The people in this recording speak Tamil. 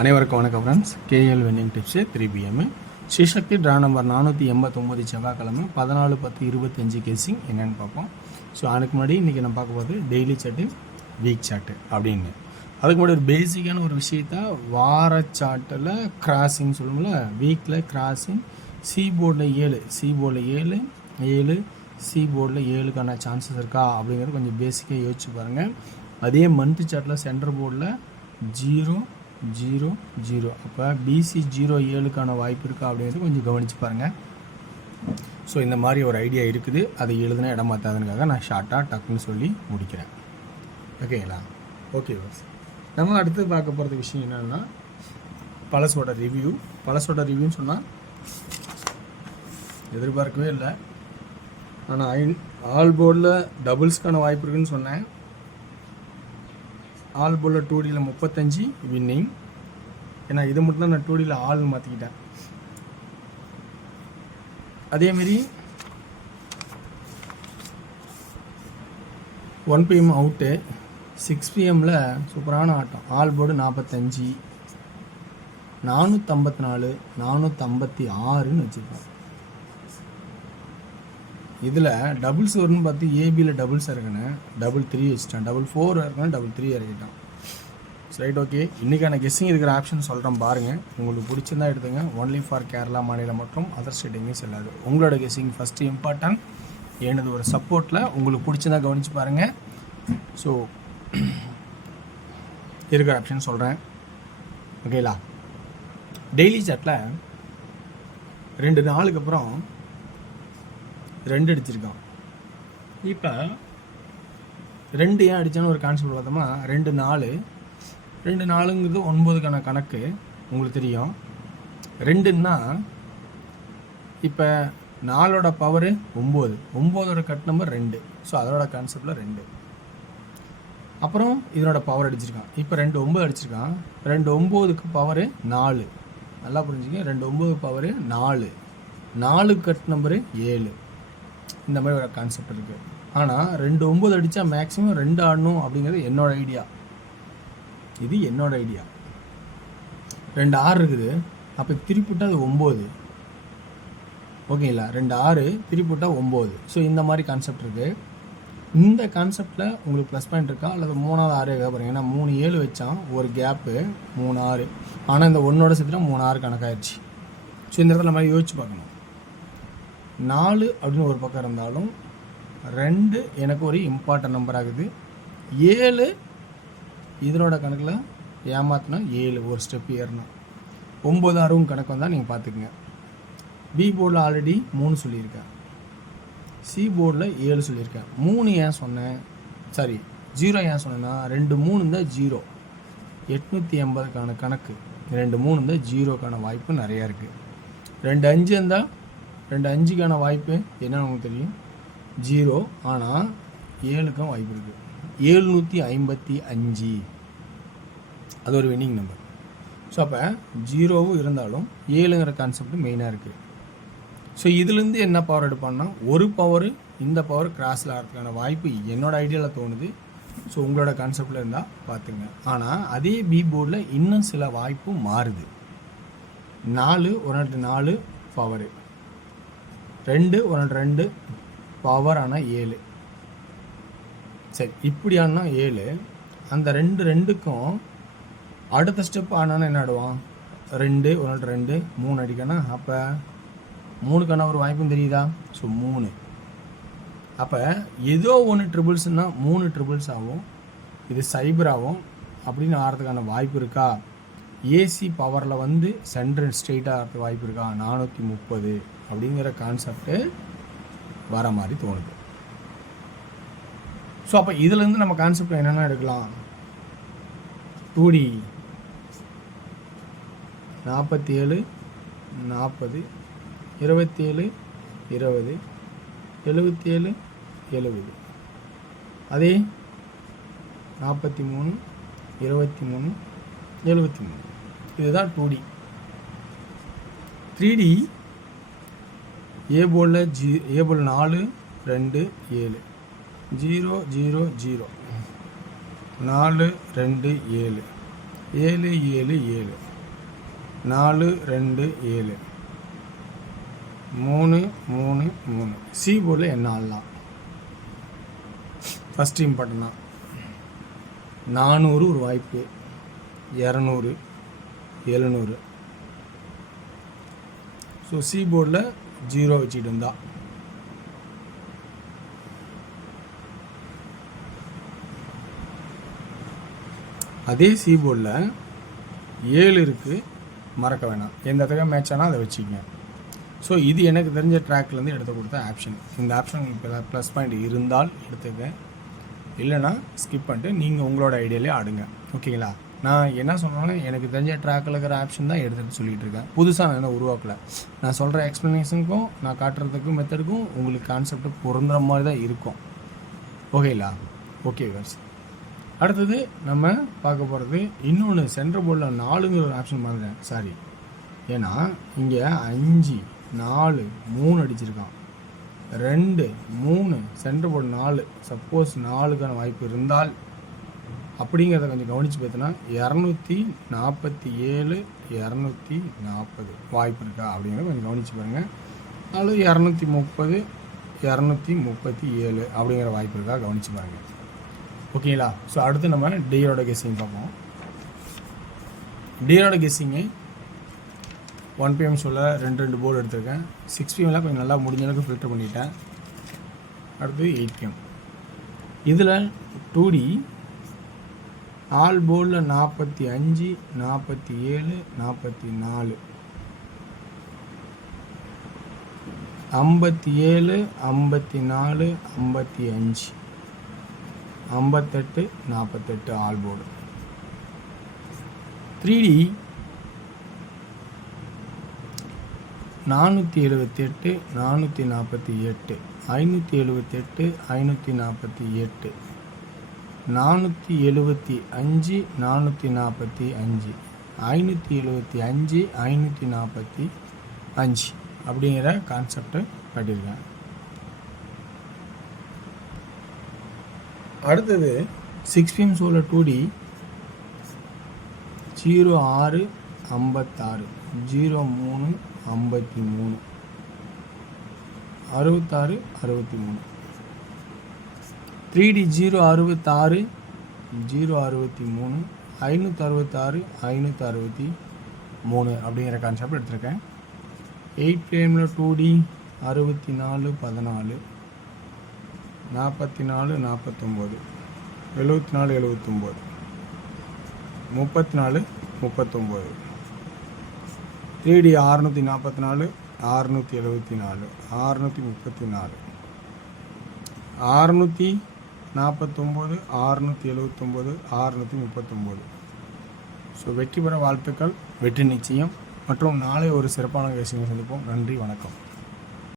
அனைவருக்கும் வணக்கம் friends. KL winning tips 3PM Srisakthi draw number 489 செவ்வாய்க்கிழமை 14/10/25 கேசிங் என்னென்னு பார்ப்போம். ஸோ அதுக்கு முன்னாடி இன்றைக்கி நம்ம பார்க்க போது டெய்லி சார்ட்டு வீக் சார்ட்டு அப்படின்னு. அதுக்கு முன்னாடி ஒரு பேசிக்கான ஒரு விஷயத்த வார சார்ட்டில் கிராசிங் சொல்லுவோம்ல, வீக்கில் கிராசிங் சி போர்டில் 7 சி போர்டில் 7க்கான சான்சஸ் இருக்கா அப்படிங்கிறது கொஞ்சம் பேசிக்காக யோசிச்சு பாருங்கள். அதே மந்த் சார்ட்டில் சென்டர் போர்டில் 0 அப்போ பிசி 07க்கான வாய்ப்பு இருக்கா அப்படிங்கிறது கொஞ்சம் கவனித்து பாருங்கள். ஸோ இந்த மாதிரி ஒரு ஐடியா இருக்குது. அதை எழுதுனா இடம் மாற்றாதுனுக்காக நான் ஷார்ட்டாக டக்குன்னு சொல்லி முடிக்கிறேன். ஓகேங்களா? Okay boss. நம்ம அடுத்து பார்க்க போகிறது விஷயம் என்னென்னா பழசோட ரிவ்யூன்னு சொன்னால் எதிர்பார்க்கவே இல்லை. ஆனால் ஆல் போர்டில் டபுள்ஸ்க்கான வாய்ப்பு இருக்குதுன்னு சொன்னேன். ஆல் போர்டில் 2Dயில் 35 வின்னிங். ஏன்னா இது மட்டும் தான் நான் 2Dயில் ஆள் மாற்றிக்கிட்டேன். அதேமாரி 1 PM அவுட்டு, 6 PMல சூப்பரான ஆட்டம். ஆல் போர்டு 45, 454, 456ன்னு வச்சுருக்கேன். இதில் டபுள்ஸ் வரும்னு பார்த்து ஏபியில் டபுள்ஸ் இறக்குனேன், 3 வச்சுட்டேன். 4 இறக்குனேன், 3 இறக்கிட்டேன். Right, okay. இன்றைக்கான கெஸ்ஸிங் இருக்கிற ஆப்ஷன் சொல்கிறேன் பாருங்கள். உங்களுக்கு பிடிச்சிருந்தா எடுத்துங்க. ஒன்லி ஃபார் கேரளா மாநிலம் மற்றும் அதர் ஸ்டேட்டுமே செல்லாது. உங்களோட கெஸ்ஸிங் ஃபஸ்ட்டு இம்பார்ட்டன்ட். எனது ஒரு சப்போர்ட்டில் உங்களுக்கு பிடிச்சிருந்தா கவனித்து பாருங்கள். ஸோ இருக்கிற ஆப்ஷன் சொல்கிறேன். ஓகேலா? டெய்லி சாட்டில் 2 நாளுக்கு அப்புறம் 2 அடிச்சிருக்கான். இப்போ 2 ஏன் அடித்தான்னு ஒரு கான்செப்ட் பார்த்தோமா. 2 நாளுங்கிறது 9க்கான கணக்கு உங்களுக்கு தெரியும். 2ன்னா இப்போ 4ஓட பவரு 9ஓட கட் நம்பர் 2. ஸோ அதோட கான்செப்டில் 2. அப்புறம் இதனோட பவர் அடிச்சிருக்கான். இப்போ 2 9 அடிச்சிருக்கான். 2 9க்கு பவரு 4. நல்லா புரிஞ்சுங்க. 2 9 பவரு 4 கட் நம்பரு 7. இந்த மாதிரி ஒரு கான்செப்ட் இருக்குது. ஆனால் 2 9 அடித்தா மேக்ஸிமம் 2 ஆடணும் அப்படிங்கிறது என்னோட ஐடியா. இது என்னோட ஐடியா. 2 6 இருக்குது. அப்போ திருப்பிவிட்டால் அது 9. ஓகேங்களா? 2 6 திருப்பிவிட்டால் 9. ஸோ இந்த மாதிரி கான்செப்ட் இருக்குது. இந்த கான்செப்டில் உங்களுக்கு ப்ளஸ் பாயிண்ட் இருக்கா அல்லது 3வது 6 கேட்குறீங்க. ஏன்னா 3 7 வச்சான், ஒரு கேப்பு 3 6. ஆனால் இந்த 1ஓட சேர்த்துனா 3 6 கணக்காயிடுச்சு. ஸோ இந்த இடத்துல நம்ம யோசிச்சு பார்க்கணும். 4 அப்படின்னு ஒரு பக்கம் இருந்தாலும் 2 எனக்கு ஒரு இம்பார்ட்டன்ட் நம்பர் ஆகுது. 7 இதனோட கணக்கில் ஏமாத்தினா 7 ஒரு ஸ்டெப் ஏறணும். 9 6 கணக்கு வந்தால் நீங்கள் பார்த்துக்குங்க. பி போர்டில் ஆல்ரெடி 3 சொல்லியிருக்கேன். சி போர்டில் 7 சொல்லியிருக்கேன். 3 ஏன் சொன்னேன், 0 ஏன் சொன்னேன்னா 2 3 இருந்தால் 0, 880க்கான கணக்கு. 2 3 இருந்தால் 0க்கான வாய்ப்பு நிறையா இருக்குது. 2 5 இருந்தால் 2 5க்கான வாய்ப்பு என்னன்னு உங்களுக்கு தெரியும், 0. ஆனால் 7க்கும் வாய்ப்பு இருக்குது. 755 அது ஒரு வின்னிங் நம்பர். ஸோ அப்போ 0வும் இருந்தாலும் 7ங்கிற கான்செப்ட் மெயினாக இருக்குது. ஸோ இதுலேருந்து என்ன பவர் எடுப்பான்னா, ஒரு பவர் இந்த பவர் கிராஸில் ஆகிறதுக்கான வாய்ப்பு என்னோட ஐடியாவில் தோணுது. ஸோ உங்களோட கான்செப்டில் இருந்தால் பார்த்துங்க. ஆனால் அதே பி போர்டில் இன்னும் சில வாய்ப்பு மாறுது. 4 4 பவரு, 2 2 பவர் ஆனால் 7. சரி, இப்படி ஆனால் 7. அந்த 2க்கும் அடுத்த ஸ்டெப் ஆனால் என்ன ஆடுவான், 2 2 3 அடிக்கணும். அப்போ 3க்கான ஒரு வாய்ப்பும் தெரியுதா? ஸோ 3. அப்போ ஏதோ ஒன்று ட்ரிபிள்ஸ்னால் 3 ட்ரிபிள்ஸ் ஆகும், இது சைபர் ஆகும் அப்படின்னு ஆகிறதுக்கான வாய்ப்பு இருக்கா? ஏசி பவரில் வந்து சென்ட்ரல் ஸ்ட்ரெயிட்டாக ஆகிறதுக்கு வாய்ப்பு இருக்கா? 430 அப்படிங்கிற கான்செப்டு வர மாதிரி தோணுது. ஸோ அப்போ இதுலேருந்து நம்ம கான்செப்ட் என்னென்ன எடுக்கலாம்? 2D 47 40 27 20 77 70. அதே 43 23 73. இதுதான் 2D. 3D ஏ போர்டில் 4 2 7 0 0 0 4 2 7 7 7 7 4 2 7 3 3 3. சி போர்டில் என்ன ஆடலாம்? ஃபஸ்ட் இம்பார்ட்டன்னா 400 ஒரு வாய்ப்பு, 200 700. ஸோ சி போர்டில் 0 வச்சுக்கிட்டு இருந்தா அதே சி போர்டில் 7 இருக்குது, மறக்க வேணாம். எந்த இடத்துல மேட்ச் ஆனால் அதை வச்சுக்கங்க. ஸோ இது எனக்கு தெரிஞ்ச ட்ராக்லேருந்து எடுத்து கொடுத்த ஆப்ஷன். இந்த ஆப்ஷன் இப்போ ப்ளஸ் பாயிண்ட் இருந்தால் எடுத்துக்க, இல்லைனா ஸ்கிப் பண்ணிட்டு நீங்கள் உங்களோட ஐடியாலே ஆடுங்க. ஓகேங்களா? நான் என்ன சொன்னாலும் எனக்கு தெரிஞ்ச ட்ராக்கில் இருக்கிற ஆப்ஷன் தான் எடுத்துகிட்டு சொல்லிகிட்டு இருக்கேன். புதுசாக நான் என்ன உருவாக்கலை. நான் சொல்கிற எக்ஸ்ப்ளனேஷனுக்கும் நான் காட்டுறதுக்கும் மெத்தடுக்கும் உங்களுக்கு கான்செப்ட் பொருந்துற மாதிரி தான் இருக்கும். ஓகேங்களா? ஓகே வர்ஸ். அடுத்தது நம்ம பார்க்க போகிறது இன்னொன்று. சென்டர் போர்டில் 4ங்கிற ஒரு ஆப்ஷன் மாதிரி. சாரி, ஏன்னா இங்கே 5 4 3 அடிச்சிருக்கான். 2 3 சென்டர் போர்டு 4. சப்போஸ் 4க்கான வாய்ப்பு இருந்தால் அப்படிங்கிறத கொஞ்சம் கவனித்து பார்த்தோன்னா 247 240 வாய்ப்பு இருக்கா அப்படிங்கிறத கொஞ்சம் கவனித்து பாருங்கள். அல்லது 230 237 அப்படிங்கிற வாய்ப்பு இருக்கா கவனித்து பாருங்கள். ஓகேங்களா? ஸோ அடுத்து நம்ம டியோட கெஸ்ஸிங் பார்ப்போம். டியோட கெஸ்ஸிங்கு 1 PM ஷோவில் 2 போர்டு எடுத்திருக்கேன். 6 PMலாம் கொஞ்சம் நல்லா முடிஞ்ச அளவுக்கு ஃபில்டர் பண்ணிட்டேன். அடுத்து 8 PM. இதில் 2D ஆல் போர்டில் 45 47 44 57 54 55 58 48 ஆல் போர்டு. 3D 478 448 578 548 475 445 575 545 அப்படிங்கிற கான்செப்டை காட்டியிருக்கேன். அடுத்தது 6 PM ஷோவில் 2D 06 56 03 53 66 63. 3D 066 063 566 563 அப்படிங்கிற கான்செப்ட் எடுத்திருக்கேன். 8 PMல 2D 64 14 44 49 74 79 34 39. 3D 644 674 634 649 679 639. ஸோ வெற்றி பெற வாழ்த்துக்கள், வெற்றி நிச்சயம். மற்றும் நாளை ஒரு சிறப்பான விஷயம் சந்திப்போம். நன்றி, வணக்கம்.